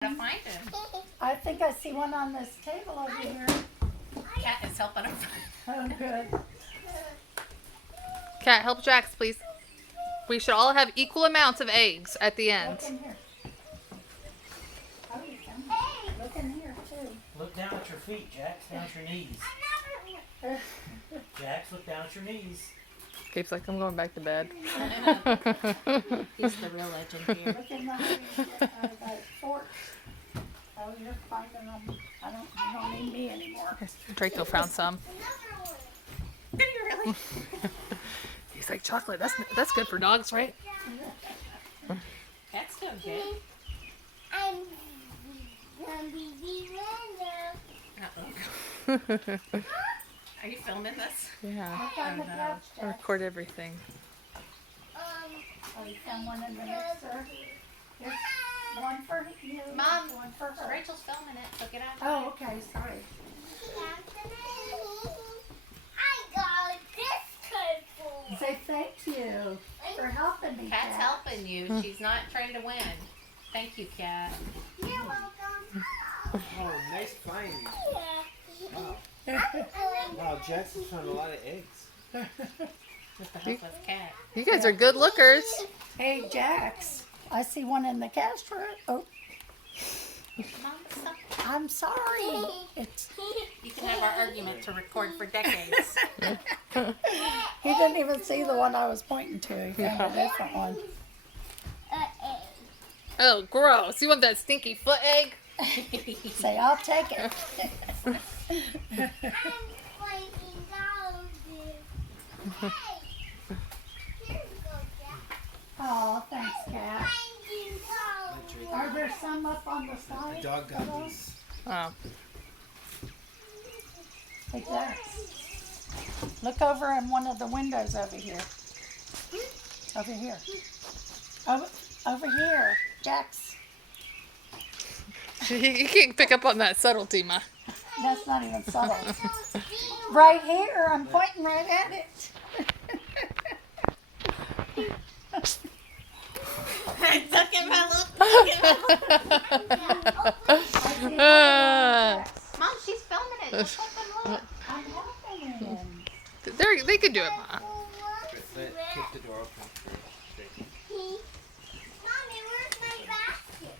To find him. I think I see one on this table over here. Cat is helping him. Oh, good. Cat, help Jax, please. We should all have equal amounts of eggs at the end. Look in here. Oh, you can. Look in here, too. Look down at your feet, Jax. Down at your knees. Jax, look down at your knees. Gabe's like, I'm going back to bed. He's the real legend here. Look in the forks. Oh, you're finding them. You don't need me anymore. Draco found some. Did you really? He's like, chocolate, that's good for dogs, right? Cat's doing good. Uh-oh. Are you filming this? Yeah. Look on the couch, I Jack. record everything. Oh, you found one in the mixer? Here's one for you. Mom, one for her. Rachel's filming it, so get out. Oh, okay, sorry. Say thank you for helping me, Cat's Cat. helping you. She's not trying to win. Thank you, Cat. You're welcome. Oh, nice finding. Wow, Jackson's found a lot of eggs. With the help of Cat. You guys are good lookers. Hey, Jax, I see one in the cash room. Oh, Mom, stop. I'm sorry. It's You can have our argument to record for decades. He didn't even see the one I was pointing to. He found a different one. Oh, gross. You want that stinky foot egg? Say, I'll take it. Oh, thanks, Cat. Are there some up on the side? The dog got these. Oh. Hey, Jax. Look over in one of the windows over here. Over here. Over here. Jax. You can't pick up on that subtlety, Ma. That's not even subtle. Right here. I'm pointing right at it. Look at my look. Mom, she's filming it. Just let them look. I'm helping him. They could do it, Ma. Kick the door open. Mommy, where's my basket?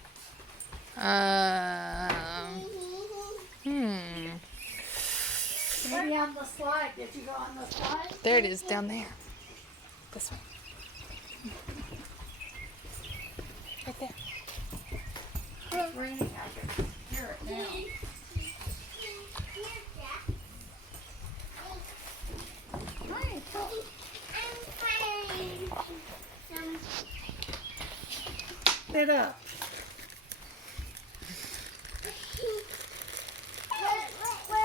Maybe on the slide. Did you go on the slide? There it is, down there. This way. Right there. It's raining. I can hear it now. Hi, cool. It up.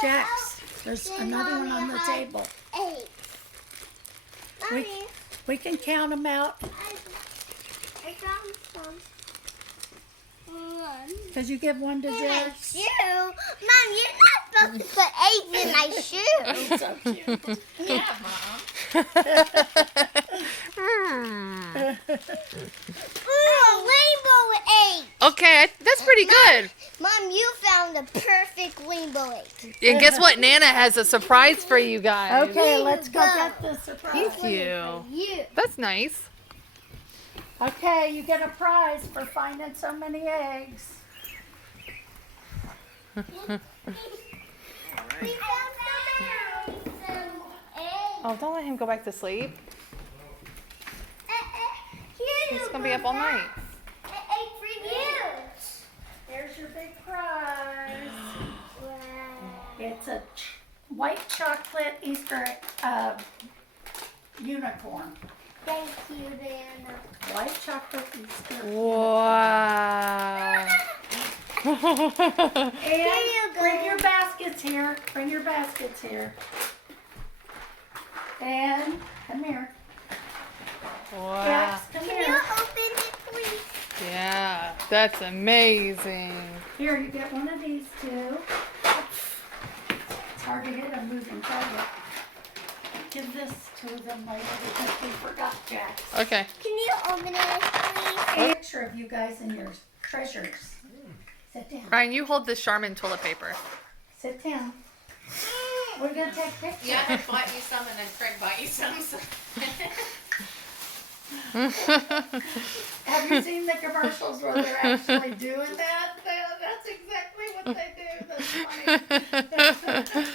Jax, there's another one on the table. We can count them out. I found some. One. Could you give one to My Jax? shoe. Mom, you're not supposed to put eggs in my shoe. So cute. Yeah, Mom. Rainbow egg. Okay, that's pretty good. Mom, you found the perfect rainbow egg. And guess what? Nana has a surprise for you guys. Okay, let's go get the surprise. Thank you. You. That's nice. Okay, you get a prize for finding so many eggs. We found some eggs. Oh, don't let him go back to sleep. Here He's gonna be up all night. An egg for you. There's your big prize. Wow. It's a white chocolate Easter unicorn. Thank you, Nana. White chocolate Easter. Wow. And you go. bring your baskets here. Bring your baskets here. And come here. Wow. Jax, come Can you here. open it, please? Yeah, that's amazing. Here, you get one of these too. It's hard to hit a moving target. Give this to them later because we forgot Jax. Okay. Can you open it, please? A picture of you guys and your treasures. Ryan, you hold this Charmin toilet paper. Sit down. We're gonna take pictures. Yeah, I had bought you some and then Craig bought you some. So. Have you seen the commercials where they're actually doing that? That's exactly what they do. That's funny.